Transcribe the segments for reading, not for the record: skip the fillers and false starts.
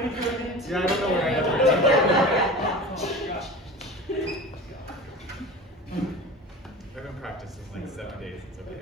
instrument for a minute? Yeah, I don't know where I am. I've been practicing like 7 days. It's okay.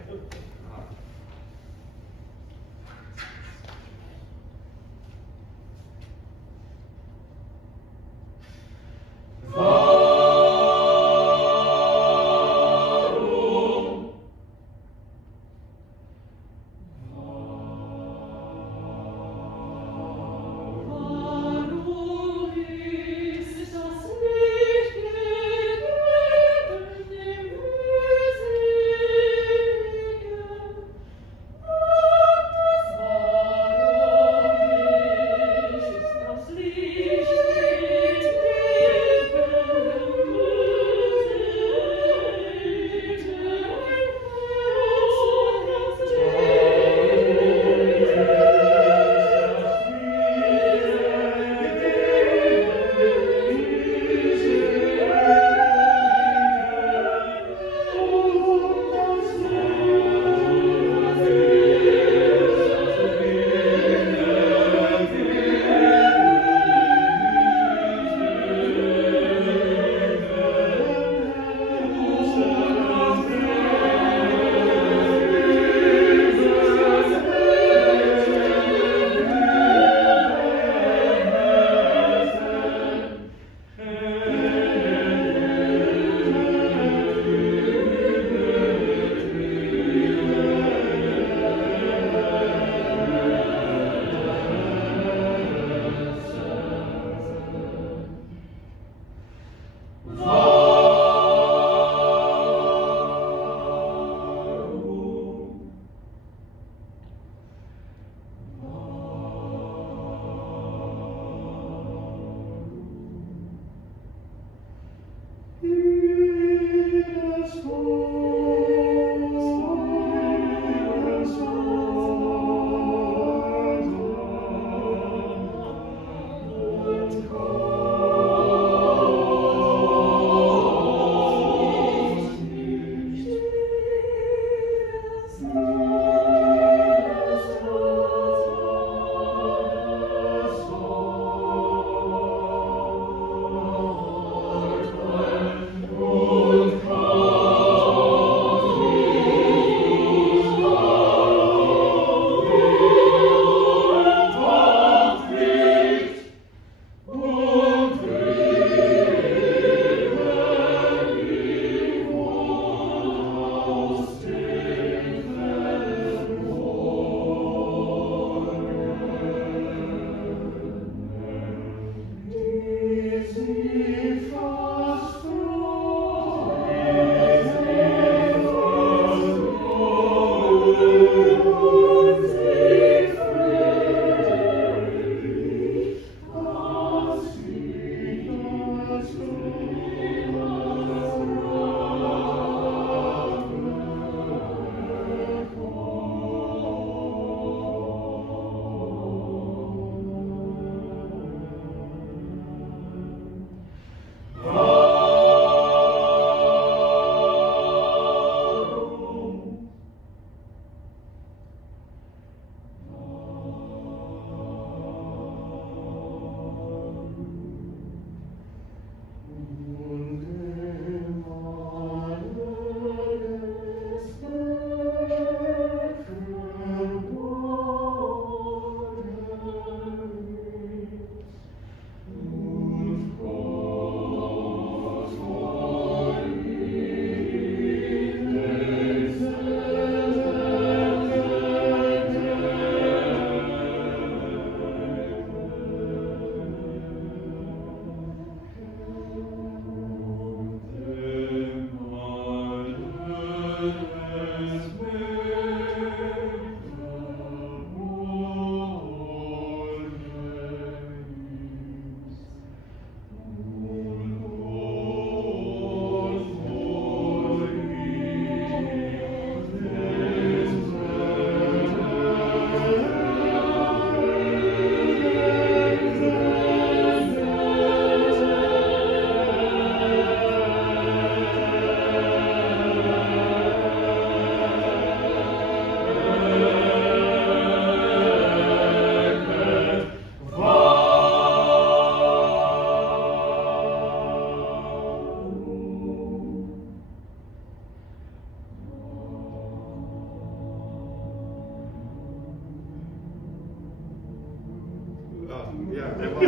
Yeah, I want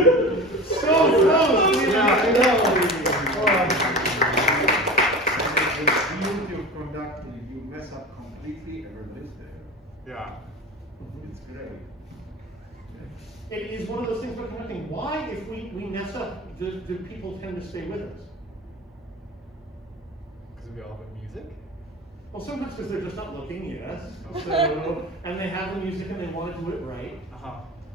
So close! Yeah, I know. And the field you conduct, you mess up completely, everyone is there. Yeah. It's great. It is one of those things about conducting. Why, if we mess up, do people tend to stay with us? Because we all have music? Well, sometimes because they're just not looking, yes. So, and they have the music and they want to do it right.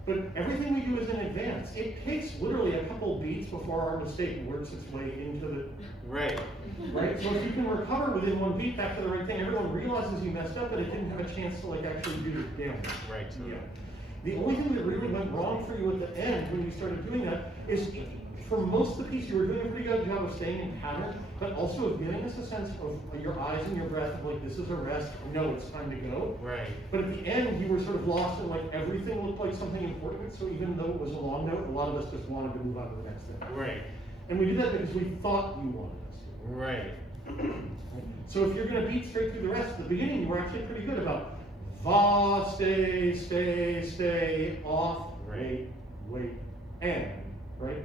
But everything we do is in advance. It takes literally a couple beats before our mistake works its way into the... Right. Right? So if you can recover within one beat back to the right thing, everyone realizes you messed up, but it didn't have a chance to like actually do the damage. Right. Yeah. The only thing that really went wrong for you at the end when you started doing that is for most of the piece you were doing a pretty good job of staying in pattern, but also of giving us a sense of your eyes and your breath of like, this is a rest, no, it's time to go. Right. But at the end, you were sort of lost and like everything looked like something important, so even though it was a long note, a lot of us just wanted to move on to the next thing. Right. And we did that because we thought you wanted us to. Right. So if you're going to beat straight through the rest, at the beginning you were actually pretty good about va, stay, stay, stay, off, wait, and, right?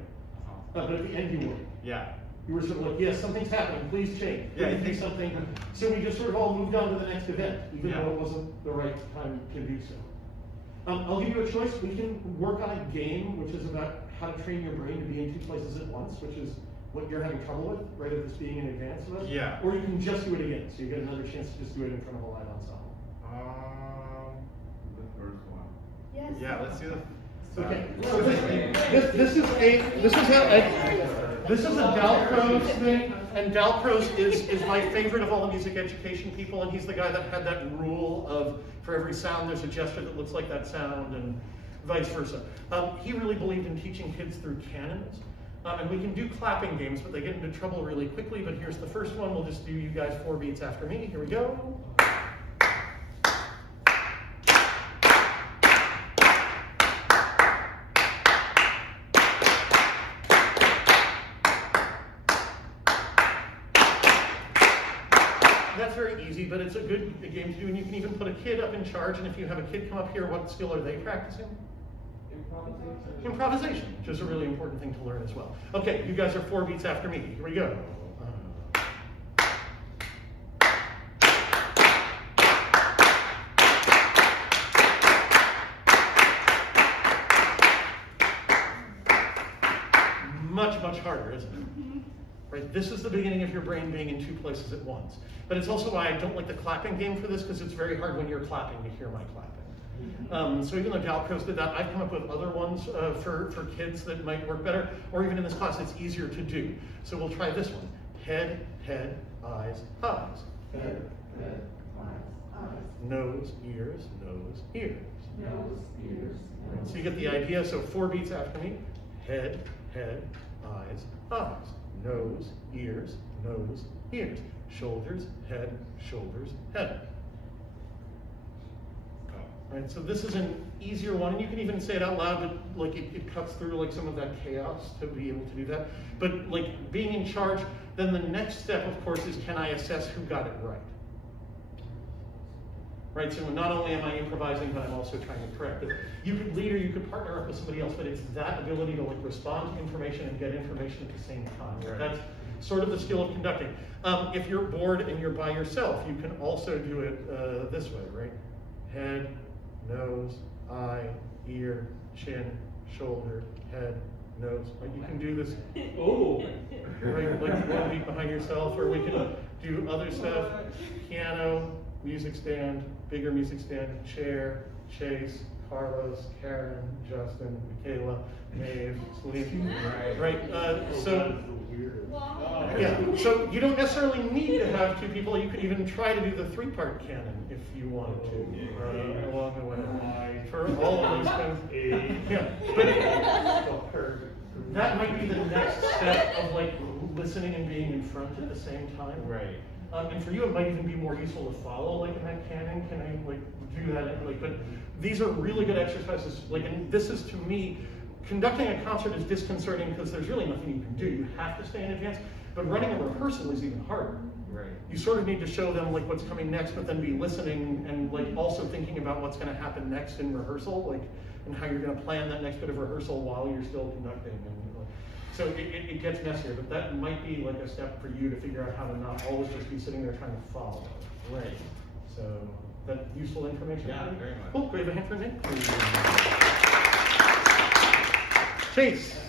But at the end you weren't. Yeah. You were sort of like, yes, something's happening, please change. Yeah, I Please do think something. So we just sort of all moved on to the next event, even Yeah. though it wasn't the right time to do so. I'll give you a choice. We can work on a game, which is about how to train your brain to be in two places at once, which is what you're having trouble with, right, of this being in advance of us. Yeah. Or you can just do it again, so you get another chance to just do it in front of a live ensemble. The first one. Yes. Yeah, let's do the... Okay, so this is a Dalcroze thing, and Dalcroze is my favorite of all the music education people, and he's the guy that had that rule of for every sound there's a gesture that looks like that sound, and vice versa. He really believed in teaching kids through canons, and we can do clapping games, but they get into trouble really quickly. But here's the first one. We'll just do you guys 4 beats after me. Here we go. That's very easy, but it's a good game to do, and you can even put a kid up in charge, and if you have a kid come up here, what skill are they practicing? Improvisation. Improvisation, which is a really important thing to learn as well. Okay, you guys are 4 beats after me. Here we go. Much harder, isn't it? Right? This is the beginning of your brain being in 2 places at once. But it's also why I don't like the clapping game for this, because it's very hard when you're clapping to hear my clapping. So even though Dalcroze did that, I've come up with other ones for kids that might work better, or even in this class it's easier to do. So we'll try this one. Head, head, eyes, eyes. Head, eyes, eyes. Nose, ears, nose, ears. Nose, ears. Right, so you get the idea. So 4 beats after me. Head, head, eyes, eyes. Nose, ears, nose, ears. Shoulders, head, head. Right, so this is an easier one, and you can even say it out loud, but like it cuts through like some of that chaos to be able to do that. But like being in charge, then the next step, of course, is can I assess who got it right? Right, so not only am I improvising, but I'm also trying to correct it. You could lead or you could partner up with somebody else, but it's that ability to like respond to information and get information at the same time. Right. That's sort of the skill of conducting. If you're bored and you're by yourself, you can also do it this way, right? Head, nose, eye, ear, chin, shoulder, head, nose. Like you can do this. Oh, right, like 1 beat behind yourself, or we can do other stuff. Piano, music stand, bigger music stand, chair, Chase, Carlos, Karen, Justin, Michaela, Maeve, Celine. Right. So you don't necessarily need to have 2 people. You could even try to do the 3-part canon if you wanted to along the way. For all of those kinds. Yeah. But that might be the next step of like listening and being in front at the same time. Right. And for you, it might even be more useful to follow, like in that canon. Can I like do that? Like, but these are really good exercises. Like, and this is to me, conducting a concert is disconcerting because there's really nothing you can do. You have to stay in advance. But running a rehearsal is even harder. Right. You sort of need to show them like what's coming next, but then be listening and like also thinking about what's going to happen next in rehearsal, like, and how you're going to plan that next bit of rehearsal while you're still conducting. And like, so it gets messier, but that might be like a step for you to figure out how to not always just be sitting there trying to follow. Right. So that useful information? Yeah, for you? very much. Cool. Can we have a hand for Nick, please? Chase.